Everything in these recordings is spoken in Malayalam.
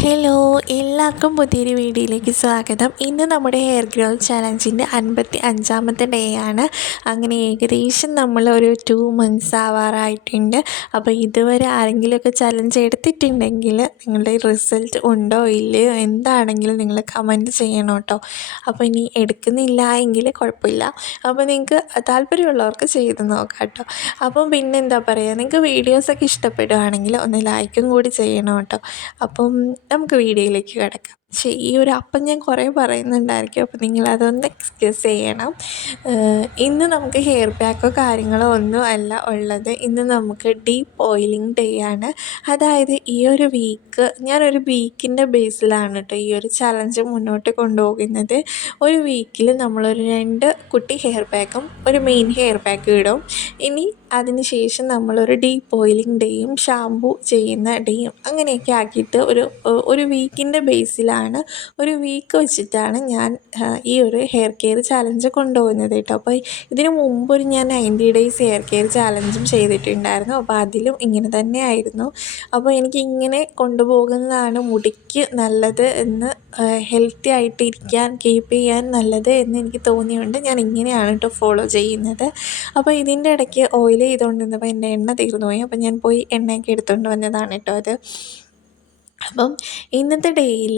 ഹലോ, എല്ലാവർക്കും പുതിയൊരു വീഡിയോയിലേക്ക് സ്വാഗതം. ഇന്ന് നമ്മുടെ ഹെയർ ഗ്രോത്ത് ചാലഞ്ചിൻ്റെ 55ാമത്തെ ഡേ ആണ്. അങ്ങനെ ഏകദേശം നമ്മളൊരു 2 മന്ത്സ് ആവാറായിട്ടുണ്ട്. അപ്പോൾ ഇതുവരെ ആരെങ്കിലുമൊക്കെ ചലഞ്ച് എടുത്തിട്ടുണ്ടെങ്കിൽ നിങ്ങളുടെ റിസൾട്ട് ഉണ്ടോ ഇല്ലയോ എന്താണെങ്കിലും നിങ്ങൾ കമൻറ്റ് ചെയ്യണം കേട്ടോ. അപ്പോൾ ഇനി എടുക്കുന്നില്ല എങ്കിൽ കുഴപ്പമില്ല. അപ്പോൾ നിങ്ങൾക്ക് താല്പര്യമുള്ളവർക്ക് ചെയ്ത് നോക്കാം കേട്ടോ. അപ്പം പിന്നെന്താ പറയുക, നിങ്ങൾക്ക് വീഡിയോസൊക്കെ ഇഷ്ടപ്പെടുകയാണെങ്കിൽ ഒന്ന് ലൈക്കും കൂടി ചെയ്യണം കേട്ടോ. അപ്പം നമുക്ക് വീഡിയോയിലേക്ക് കിടക്കാം. പക്ഷേ ഈ ഒരു അപ്പം ഞാൻ കുറേ പറയുന്നുണ്ടായിരിക്കും, അപ്പോൾ നിങ്ങളതൊന്ന് എക്സ്ക്യൂസ് ചെയ്യണം. ഇന്ന് നമുക്ക് ഹെയർ പാക്കോ കാര്യങ്ങളോ ഒന്നും അല്ല ഉള്ളത്. ഇന്ന് നമുക്ക് ഡീപ്പ് ഓയിലിംഗ് ഡേ ആണ്. അതായത് ഈ ഒരു വീക്ക് ഞാനൊരു വീക്കിൻ്റെ ബേസിലാണ് കേട്ടോ ഈ ഒരു ചലഞ്ച് മുന്നോട്ട് കൊണ്ടുപോകുന്നത്. ഒരു വീക്കിൽ നമ്മളൊരു 2 കുട്ടി ഹെയർ പാക്കും ഒരു മെയിൻ ഹെയർ പാക്കും ഇടും. ഇനി അതിന് ശേഷം നമ്മളൊരു ഡീപ്പ് ഓയിലിംഗ് ഡേയും ഷാമ്പൂ ചെയ്യുന്ന ഡേയും അങ്ങനെയൊക്കെ ആക്കിയിട്ട് ഒരു വീക്കിൻ്റെ ബേസിലാണ്, ഒരു വീക്ക് വെച്ചിട്ടാണ് ഞാൻ ഈ ഒരു ഹെയർ കെയർ ചാലഞ്ച് കൊണ്ടുപോകുന്നത് കേട്ടോ. അപ്പോൾ ഇതിന് മുമ്പൊരു ഞാൻ 90 ഡേയ്സ് ഹെയർ കെയർ ചാലഞ്ചും ചെയ്തിട്ടുണ്ടായിരുന്നു. അപ്പോൾ അതിലും ഇങ്ങനെ തന്നെയായിരുന്നു. അപ്പോൾ എനിക്കിങ്ങനെ കൊണ്ടുപോകുന്നതാണ് മുടിക്ക് നല്ലത് എന്ന്, ഹെൽത്തി ആയിട്ട് ഇരിക്കാൻ കീപ്പ് ചെയ്യാൻ നല്ലത് എന്ന് എനിക്ക് തോന്നിയുകൊണ്ട് ഞാൻ ഇങ്ങനെയാണ് കേട്ടോ ഫോളോ ചെയ്യുന്നത്. അപ്പോൾ ഇതിൻ്റെ ഇടയ്ക്ക് ഓയിൽ ചെയ്തുകൊണ്ടിരുന്നപ്പോൾ എൻ്റെ എണ്ണ തീർന്നു പോയി. അപ്പോൾ ഞാൻ പോയി എണ്ണയൊക്കെ എടുത്തുകൊണ്ട് വന്നതാണ് കേട്ടോ അത്. അപ്പം ഇന്നത്തെ ഡേയിൽ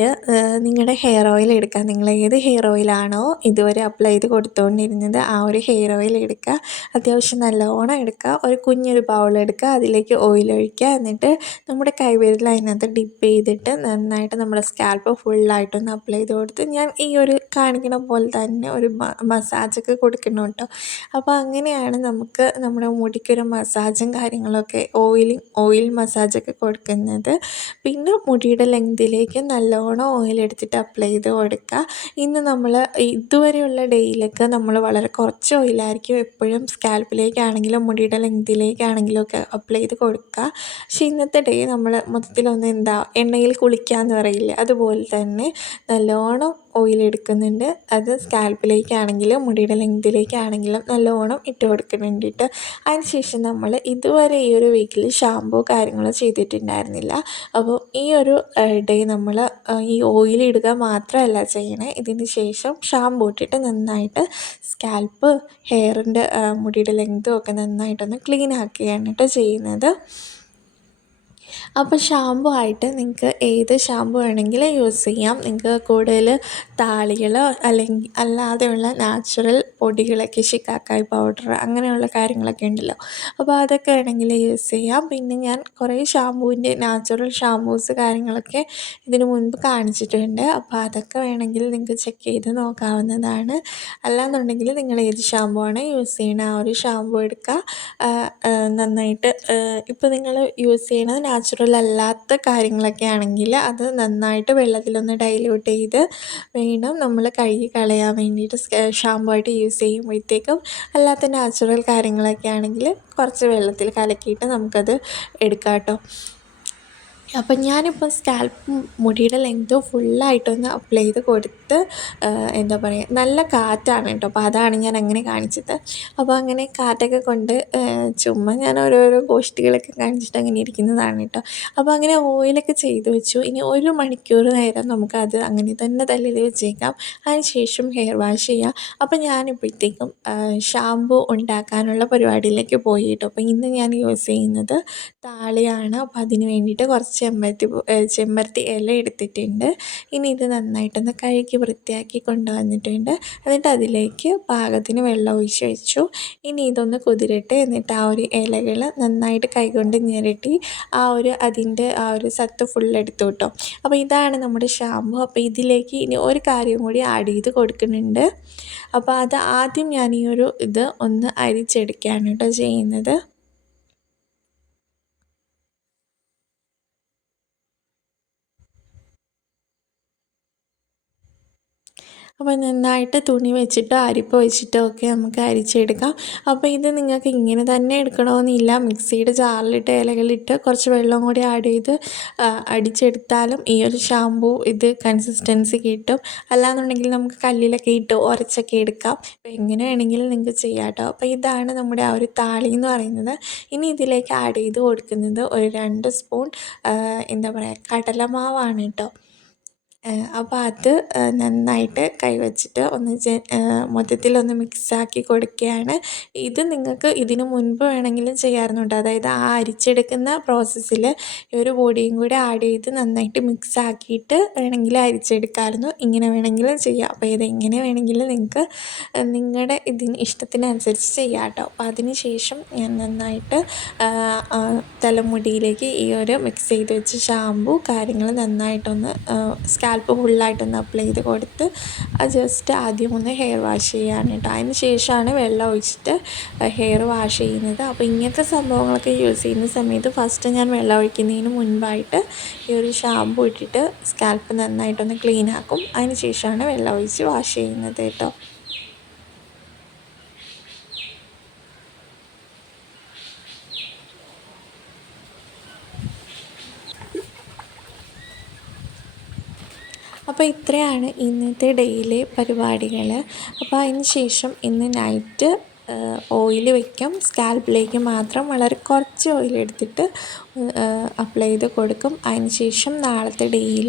നിങ്ങളുടെ ഹെയർ ഓയിൽ എടുക്കുക. നിങ്ങൾ ഏത് ഹെയർ ഓയിലാണോ ഇതുവരെ അപ്ലൈ ചെയ്ത് കൊടുത്തുകൊണ്ടിരുന്നത് ആ ഒരു ഹെയർ ഓയിൽ എടുക്കുക. അത്യാവശ്യം നല്ലോണം എടുക്കുക. ഒരു കുഞ്ഞൊരു ബൗൾ എടുക്കുക, അതിലേക്ക് ഓയിൽ ഒഴിക്കുക. എന്നിട്ട് നമ്മുടെ കൈവിരൽ അതിനകത്ത് ഡിപ്പ് ചെയ്തിട്ട് നന്നായിട്ട് നമ്മുടെ സ്കാൽപ്പ് ഫുള്ളായിട്ടൊന്ന് അപ്ലൈ ചെയ്ത് കൊടുത്ത് ഞാൻ ഈ ഒരു കാണിക്കണ പോലെ തന്നെ ഒരു മസാജൊക്കെ കൊടുക്കണം കേട്ടോ. അപ്പോൾ അങ്ങനെയാണ് നമുക്ക് നമ്മുടെ മുടിക്കൊരു മസാജും കാര്യങ്ങളൊക്കെ ഓയിൽ മസാജൊക്കെ കൊടുക്കുന്നത്. പിന്നെ മുടിയുടെ ലെങ്തിലേക്ക് നല്ലോണം ഓയിലെടുത്തിട്ട് അപ്ലൈ ചെയ്ത് കൊടുക്കുക. ഇന്ന് നമ്മൾ ഇതുവരെയുള്ള ഡേയിലൊക്കെ നമ്മൾ വളരെ കുറച്ച് ഓയിലായിരിക്കും എപ്പോഴും സ്കാൽപ്പിലേക്കാണെങ്കിലും മുടിയുടെ ലെങ്തിലേക്കാണെങ്കിലും ഒക്കെ അപ്ലൈ ചെയ്ത് കൊടുക്കുക. പക്ഷേ ഇന്നത്തെ ഡേ നമ്മൾ മൊത്തത്തിലൊന്ന് എണ്ണയിൽ കുളിക്കാമെന്ന് പറയില്ലേ, അതുപോലെ തന്നെ നല്ലോണം ഓയിലെടുക്കുന്നുണ്ട്. അത് സ്കാൽപ്പിലേക്കാണെങ്കിലും മുടിയുടെ ലെങ്തിലേക്കാണെങ്കിലും നല്ലോണം ഇട്ട് കൊടുക്കുന്നുണ്ട് കേട്ടോ. അതിനുശേഷം നമ്മൾ ഇതുവരെ ഈ ഒരു വീക്കിൽ ഷാമ്പൂ കാര്യങ്ങളോ ചെയ്തിട്ടുണ്ടായിരുന്നില്ല. അപ്പോൾ ഈ ഒരു ഡേ നമ്മൾ ഈ ഓയിൽ ഇടുക മാത്രമല്ല ചെയ്യണേ, ഇതിന് ശേഷം ഷാമ്പൂ ഇട്ടിട്ട് നന്നായിട്ട് സ്കാൽപ്പ് ഹെയറിൻ്റെ മുടിയുടെ ലെങ്തും ഒക്കെ നന്നായിട്ടൊന്ന് ക്ലീൻ ആക്കുകയാണ് കേട്ടോ ചെയ്യുന്നത്. അപ്പോൾ ഷാമ്പു ആയിട്ട് നിങ്ങൾക്ക് ഏത് ഷാമ്പു വേണമെങ്കിലും യൂസ് ചെയ്യാം. നിങ്ങൾക്ക് കൂടുതൽ താളികളോ അല്ലാതെയുള്ള നാച്ചുറൽ പൊടികളൊക്കെ ശിക്കാക്കായ് പൗഡർ അങ്ങനെയുള്ള കാര്യങ്ങളൊക്കെ ഉണ്ടല്ലോ, അപ്പോൾ അതൊക്കെ വേണമെങ്കിൽ യൂസ് ചെയ്യാം. പിന്നെ ഞാൻ കുറേ ഷാമ്പൂവിൻ്റെ നാച്ചുറൽ ഷാമ്പൂസ് കാര്യങ്ങളൊക്കെ ഇതിനു മുൻപ് കാണിച്ചിട്ടുണ്ട്. അപ്പോൾ അതൊക്കെ വേണമെങ്കിൽ നിങ്ങൾക്ക് ചെക്ക് ചെയ്ത് നോക്കാവുന്നതാണ്. അല്ലാന്നുണ്ടെങ്കിൽ നിങ്ങൾ ഏത് ഷാമ്പു ആണ് യൂസ് ചെയ്യണത് ആ ഒരു ഷാമ്പു എടുക്കുക. നന്നായിട്ട് ഇപ്പോൾ നിങ്ങൾ യൂസ് ചെയ്യണത് നാച്ചുറൽ അല്ലാത്ത കാര്യങ്ങളൊക്കെ ആണെങ്കിൽ അത് നന്നായിട്ട് വെള്ളത്തിലൊന്ന് ഡൈല്യൂട്ട് ചെയ്ത് വേണം നമ്മൾ കഴുകി കളയാൻ വേണ്ടിയിട്ട് ഷാമ്പു ആയിട്ട് യൂസ് ചെയ്യുമ്പോഴത്തേക്കും. അല്ലാത്ത നാച്ചുറൽ കാര്യങ്ങളൊക്കെ ആണെങ്കിൽ കുറച്ച് വെള്ളത്തിൽ കലക്കിയിട്ട് നമുക്കത് എടുക്കാം കേട്ടോ. അപ്പം ഞാനിപ്പോൾ സ്കാൽപ്പ് മുടിയുടെ ലെങ്ത് ഫുള്ളായിട്ടൊന്ന് അപ്ലൈ ചെയ്ത് കൊടുത്ത് എന്താ പറയുക, നല്ല കാറ്റാണ് കേട്ടോ. അപ്പോൾ അതാണ് ഞാൻ അങ്ങനെ കാണിച്ചത്. അപ്പോൾ അങ്ങനെ കാറ്റൊക്കെ കൊണ്ട് ചുമ്മാ ഞാൻ ഓരോരോ ഗോഷ്ടികളൊക്കെ കാണിച്ചിട്ട് അങ്ങനെ ഇരിക്കുന്നതാണ് കേട്ടോ. അപ്പോൾ അങ്ങനെ ഓയിലൊക്കെ ചെയ്ത് വെച്ചു. ഇനി 1 മണിക്കൂർ നേരം നമുക്കത് അങ്ങനെ തന്നെ തലയിൽ വെച്ചേക്കാം. അതിന് ശേഷം ഹെയർ വാഷ് ചെയ്യാം. അപ്പോൾ ഞാനിപ്പോഴത്തേക്കും ഷാമ്പൂ ഉണ്ടാക്കാനുള്ള പരിപാടിയിലേക്ക് പോയി കേട്ടോ. അപ്പോൾ ഇന്ന് ഞാൻ യൂസ് ചെയ്യുന്നത് താളിയാണ്. അപ്പോൾ അതിന് വേണ്ടിയിട്ട് കുറച്ച് ചെമ്പരത്തി ഇല എടുത്തിട്ടുണ്ട്. ഇനി ഇത് നന്നായിട്ടൊന്ന് കഴുകി വൃത്തിയാക്കി കൊണ്ടുവന്നിട്ടുണ്ട്. എന്നിട്ട് അതിലേക്ക് പാകത്തിന് വെള്ളം ഒഴിച്ച് വെച്ചു. ഇനി ഇതൊന്ന് കുതിരട്ടെ. എന്നിട്ട് ആ ഒരു ഇലകൾ നന്നായിട്ട് കൈകൊണ്ട് ഞെരട്ടി അതിൻ്റെ ആ ഒരു സത്ത് ഫുൾ എടുത്തു കേട്ടോ. അപ്പോൾ ഇതാണ് നമ്മുടെ ഷാമ്പു. അപ്പോൾ ഇതിലേക്ക് ഇനി ഒരു കാര്യം കൂടി ആഡ് ചെയ്ത് കൊടുക്കുന്നുണ്ട്. അപ്പോൾ അത് ആദ്യം ഞാൻ ഇത് ഒന്ന് അരിച്ചെടുക്കുകയാണ് കേട്ടോ ചെയ്യുന്നത്. അപ്പോൾ നന്നായിട്ട് തുണി വെച്ചിട്ടോ അരിപ്പ വെച്ചിട്ടോ ഒക്കെ നമുക്ക് അരിച്ചെടുക്കാം. അപ്പോൾ ഇത് നിങ്ങൾക്ക് ഇങ്ങനെ തന്നെ എടുക്കണമെന്നില്ല. മിക്സിയുടെ ജാറിലിട്ട് ഇലകളിട്ട് കുറച്ച് വെള്ളം കൂടി ആഡ് ചെയ്ത് അടിച്ചെടുത്താലും ഈ ഒരു ഷാമ്പൂ ഇത് കൺസിസ്റ്റൻസി കിട്ടും. അല്ലാന്നുണ്ടെങ്കിൽ നമുക്ക് കല്ലിലൊക്കെ ഇട്ട് ഉരച്ചൊക്കെ എടുക്കാം. അപ്പോൾ എങ്ങനെ വേണമെങ്കിലും നിങ്ങൾക്ക് ചെയ്യാം കേട്ടോ. അപ്പോൾ ഇതാണ് നമ്മുടെ ആ ഒരു താളി എന്ന് പറയുന്നത്. ഇനി ഇതിലേക്ക് ആഡ് ചെയ്ത് കൊടുക്കുന്നത് ഒരു 2 സ്പൂൺ എന്താ പറയുക കടലമാവാണ് കേട്ടോ. അപ്പോൾ അത് നന്നായിട്ട് കൈവച്ചിട്ട് ഒന്ന് മൊത്തത്തിലൊന്ന് മിക്സാക്കി കൊടുക്കുകയാണ്. ഇത് നിങ്ങൾക്ക് ഇതിന് മുൻപ് വേണമെങ്കിലും ചെയ്യാമായിരുന്നു കേട്ടോ. അതായത് ആ അരിച്ചെടുക്കുന്ന പ്രോസസ്സിൽ ഈ ഒരു പൊടിയും കൂടി ആഡ് ചെയ്ത് നന്നായിട്ട് മിക്സാക്കിയിട്ട് വേണമെങ്കിൽ അരിച്ചെടുക്കാമായിരുന്നു. ഇങ്ങനെ വേണമെങ്കിലും ചെയ്യാം. അപ്പോൾ ഇതെങ്ങനെ വേണമെങ്കിലും നിങ്ങൾക്ക് നിങ്ങളുടെ ഇഷ്ടത്തിനനുസരിച്ച് ചെയ്യാം കേട്ടോ. അപ്പോൾ അതിന് ശേഷം ഞാൻ നന്നായിട്ട് തലമുടിയിലേക്ക് ഈ ഒരു മിക്സ് ചെയ്ത് വെച്ച ഷാമ്പൂ കാര്യങ്ങൾ നന്നായിട്ടൊന്ന് സ്കാൽപ്പ് ഫുള്ളായിട്ടൊന്ന് അപ്ലൈ ചെയ്ത് കൊടുത്ത് അത് ജസ്റ്റ് ആദ്യം ഒന്ന് ഹെയർ വാഷ് ചെയ്യാണ് കേട്ടോ. അതിന് ശേഷമാണ് വെള്ളം ഒഴിച്ചിട്ട് ഹെയർ വാഷ് ചെയ്യുന്നത്. അപ്പോൾ ഇങ്ങനത്തെ സംഭവങ്ങളൊക്കെ യൂസ് ചെയ്യുന്ന സമയത്ത് ഫസ്റ്റ് ഞാൻ വെള്ളം ഒഴിക്കുന്നതിന് മുൻപായിട്ട് ഈ ഒരു ഷാമ്പൂ ഇട്ടിട്ട് സ്കാൽപ്പ് നന്നായിട്ടൊന്ന് ക്ലീൻ ആക്കും. അതിന് ശേഷമാണ് വെള്ളം ഒഴിച്ച് വാഷ് ചെയ്യുന്നത് കേട്ടോ. അപ്പോൾ ഇത്രയാണ് ഇന്നത്തെ ഡെയിലി പരിപാടികൾ. അപ്പോൾ അതിന് ശേഷം ഇന്ന് നൈറ്റ് ഓയിൽ വയ്ക്കും. സ്കാൽപ്പിലേക്ക് മാത്രം വളരെ കുറച്ച് ഓയിൽ എടുത്തിട്ട് അപ്ലൈ ചെയ്ത് കൊടുക്കും. അതിന് ശേഷം നാളത്തെ ഡേയിൽ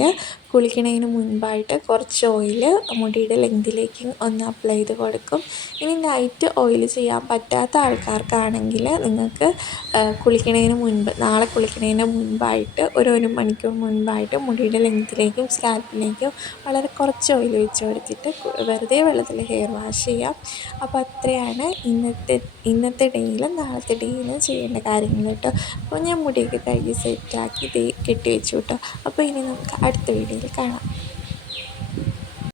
കുളിക്കുന്നതിന് മുൻപായിട്ട് കുറച്ച് ഓയിൽ മുടിയുടെ ലെങ്തിലേക്ക് ഒന്ന് അപ്ലൈ ചെയ്ത് കൊടുക്കും. ഇനി നൈറ്റ് ഓയിൽ ചെയ്യാൻ പറ്റാത്ത ആൾക്കാർക്കാണെങ്കിൽ നിങ്ങൾക്ക് കുളിക്കുന്നതിന് മുൻപ് നാളെ കുളിക്കുന്നതിന് മുൻപായിട്ട് ഒരു മണിക്കൂർ മുൻപായിട്ട് മുടിയുടെ ലെങ്തിലേക്കും സ്കാൽപ്പിലേക്കും വളരെ കുറച്ച് ഓയിൽ വെച്ച് കൊടുത്തിട്ട് വെറുതെ വെള്ളത്തിൽ ഹെയർ വാഷ് ചെയ്യാം. അപ്പോൾ അത്രയാണ് ഇന്നത്തെ ഡേയിലും നാളത്തെ ഡേയിലും ചെയ്യേണ്ട കാര്യങ്ങൾ കേട്ടോ. അപ്പോൾ ഞാൻ മുടിയൊക്കെ കഴുകി സെറ്റാക്കി കെട്ടി വെച്ചു കേട്ടോ. അപ്പോൾ ഇനി നമുക്ക് അടുത്ത വീഡിയോയിൽ കാണാം.